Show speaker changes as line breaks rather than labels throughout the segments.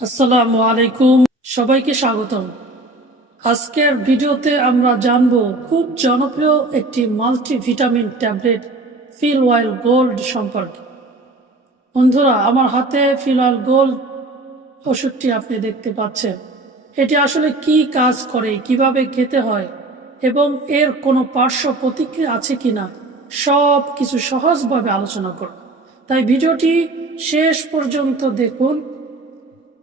আসসালামু আলাইকুম। সবাইকে স্বাগতম। আজকের ভিডিওতে আমরা জানব খুব জনপ্রিয় একটি multivitamin tablet Filwel Gold সম্পর্কে। বন্ধুরা, আমার হাতে ফিল ওয়াইল গোল্ড ওষুধটি আপনি দেখতে পাচ্ছেন। এটি আসলে কি কাজ করে, কীভাবে খেতে হয় এবং এর কোনো পার্শ্ব প্রতিক্রিয়া আছে কি না সব কিছু সহজভাবে আলোচনা করব। তাই ভিডিওটি শেষ পর্যন্ত দেখুন।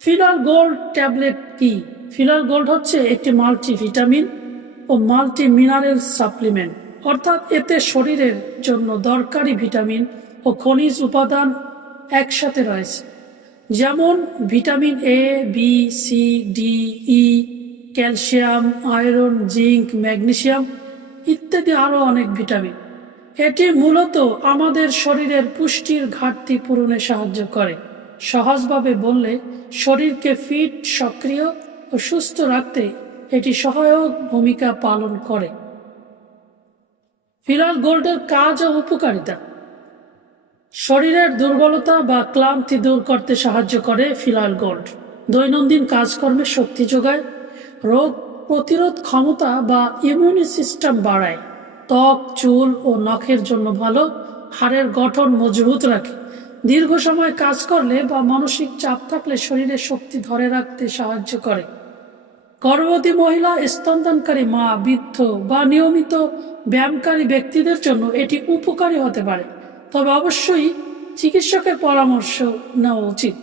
ফিনাল গোল্ড ট্যাবলেট কি? ফিনাল গোল্ড হচ্ছে একটি মাল্টি ভিটামিন ও মাল্টি মিনারেল সাপ্লিমেন্ট অর্থাৎ এতে শরীরের জন্য দরকারি ভিটামিন ও খনিজ উপাদান একসাথে রয়েছে। যেমন vitamin A B C D E calcium iron zinc magnesium ইত্যাদি আরও অনেক ভিটামিন এটি মূলত আমাদের শরীরের পুষ্টির ঘাটতি পূরণে সাহায্য করে। সহজভাবে বললে, শরীরকে ফিট, সক্রিয় ও সুস্থ রাখতে এটি সহায়ক ভূমিকা পালন করে। ফিলাল গোল্ডের কাজ ও উপকারিতা। শরীরের দুর্বলতা বা ক্লান্তি দূর করতে সাহায্য করে ফিলাল গোল্ড। দৈনন্দিন কাজকর্মে শক্তি যোগায়, রোগ প্রতিরোধ ক্ষমতা বা ইমিউনি সিস্টেম বাড়ায়। ত্বক, চুল ও নখের জন্য ভালো, হাড়ের গঠন মজবুত রাখে। দীর্ঘ সময় কাজ করলে বা মানসিক চাপ থাকলে শরীরে শক্তি ধরে রাখতে সাহায্য করে। গর্ভবতী মহিলা, স্তনদানকারী মা, বৃদ্ধ বা নিয়মিত ব্যায়ামকারী ব্যক্তিদের জন্য এটি উপকারী হতে পারে। তবে অবশ্যই চিকিৎসকের পরামর্শ নেওয়া উচিত।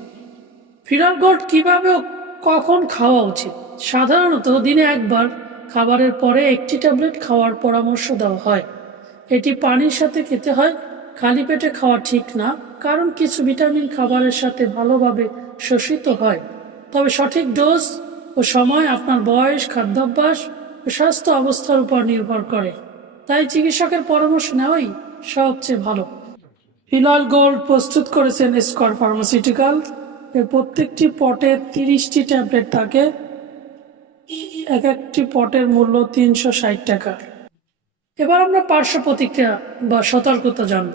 ফিরাল গোল্ড কীভাবে কখন খাওয়া উচিত? সাধারণত দিনে একবার, খাবারের পরে একটি ট্যাবলেট খাওয়ার পরামর্শ দেওয়া হয়। এটি পানির সাথে খেতে হয়, খালি পেটে খাওয়া ঠিক না কারণ কিছু ভিটামিন খাবারের সাথে ভালোভাবে শোষিত হয়। তবে সঠিক ডোজ ও সময় আপনার বয়স, খাদ্যাভ্যাস ও স্বাস্থ্য অবস্থার উপর নির্ভর করে। তাই চিকিৎসকের পরামর্শ নেওয়াই সবচেয়ে ভালো। ফিলল গোল্ড প্রস্তুত করেছেন স্কর ফার্মাসিউটিক্যাল। এর প্রত্যেকটি পটে তিরিশটি ট্যাবলেট থাকে। এক একটি পটের মূল্য তিনশো ষাট টাকা। এবার আমরা পার্শ্ব প্রতিক্রিয়া বা সতর্কতা জানব।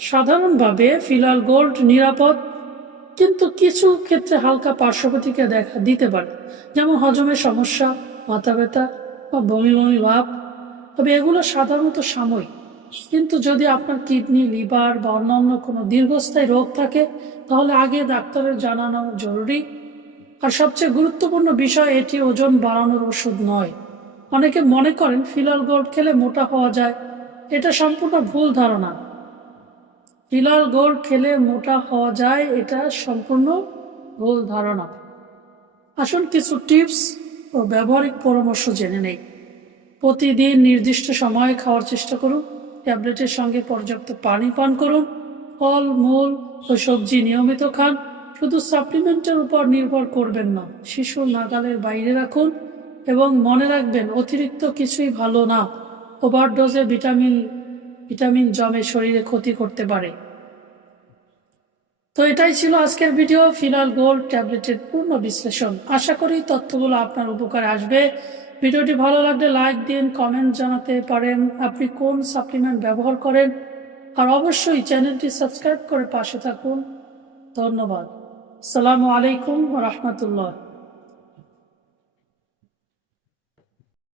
সাধারণভাবে ফিলাল গোল্ড নিরাপদ, কিন্তু কিছু ক্ষেত্রে হালকা পার্শ্ব প্রতিক্রিয়া দেখা দিতে পারে, যেমন হজমের সমস্যা, মাথা ব্যথা বা বমি বমি ভাব। তবে এগুলো সাধারণত সাময়িক। কিন্তু যদি আপনার কিডনি, লিভার বা অন্যান্য কোনো দীর্ঘস্থায়ী রোগ থাকে, তাহলে আগে ডাক্তারের জানানো জরুরি। আর সবচেয়ে গুরুত্বপূর্ণ বিষয়, এটি ওজন বাড়ানোর ওষুধ নয়। অনেকে মনে করেন ফিলাল গোল্ড খেলে মোটা হওয়া যায়। এটা সম্পূর্ণ ভুল ধারণা। ফিলাল গোল খেলে মোটা হওয়া যায়, এটা সম্পূর্ণ ভুল ধারণা। আসুন কিছু টিপস ও ব্যবহারিক পরামর্শ জেনে নেই। প্রতিদিন নির্দিষ্ট সময়ে খাওয়ার চেষ্টা করুন, ট্যাবলেটের সঙ্গে পর্যাপ্ত পানি পান করুন, ফল, মূল ও সবজি নিয়মিত খান, শুধু সাপ্লিমেন্টের উপর নির্ভর করবেন না শিশুর নাগালের বাইরে রাখুন এবং মনে রাখবেন অতিরিক্ত কিছুই ভালো না, ওভারডোজে ভিটামিন ভিটামিন জমে শরীরে ক্ষতি করতে পারে। তো এটাই ছিল আজকের ভিডিও, ফিনাল গোল্ড ট্যাবলেটের পূর্ণ বিশ্লেষণ। আশা করি তথ্যগুলো আপনার উপকারে আসবে। ভিডিওটি ভালো লাগলে লাইক দিন, কমেন্ট জানাতে পারেন আপনি কোন সাপ্লিমেন্ট ব্যবহার করেন। আর অবশ্যই চ্যানেলটি সাবস্ক্রাইব করে পাশে থাকুন। ধন্যবাদ। আসসালামু আলাইকুম রহমতুল্লাহ।